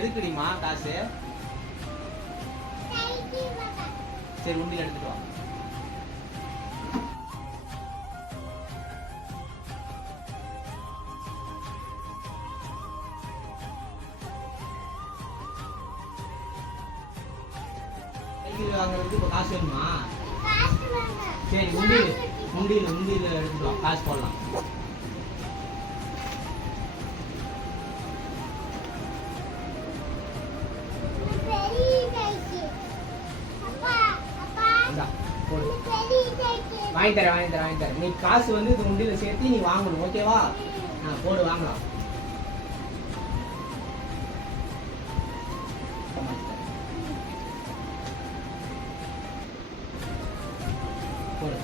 எதுக்குடிமா காசு? சரி உண்டியில் எடுத்துட்டு வா. சைக்கிள் வாங்குறதுக்கு இப்போ காசு வேணுமா? சரி உண்டியில் எடுத்துட்டு வா, காசு போடலாம். வாங்கி தரேன். நீ காசு வந்து இது உண்டியில சேர்த்து நீ வாங்கணும், ஓகேவா? போடு, வாங்கலாம். போடு.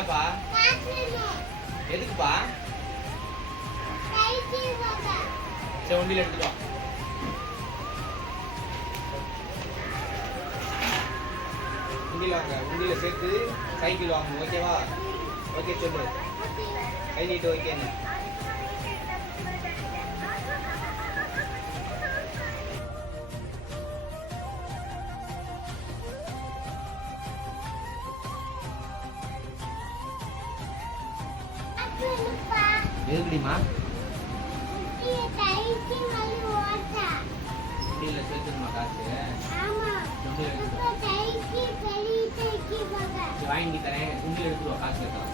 ஏப்பா? எதுக்குப்பா? சரி உண்டியில் எடுத்துட்டு வா. உண்டியில் சேர்த்து சைக்கிள் வாங்கணும், ஓகேவா? ஓகே சொல்லு. கை நீட்டு ஓகேன்னு. எதுக்குடிமா? உண்டியில் சேர்த்துமா காசு? வாங்கி தரேன், உண்டியில் எடுத்துட்டு வா, காசு கேட்கலாம்.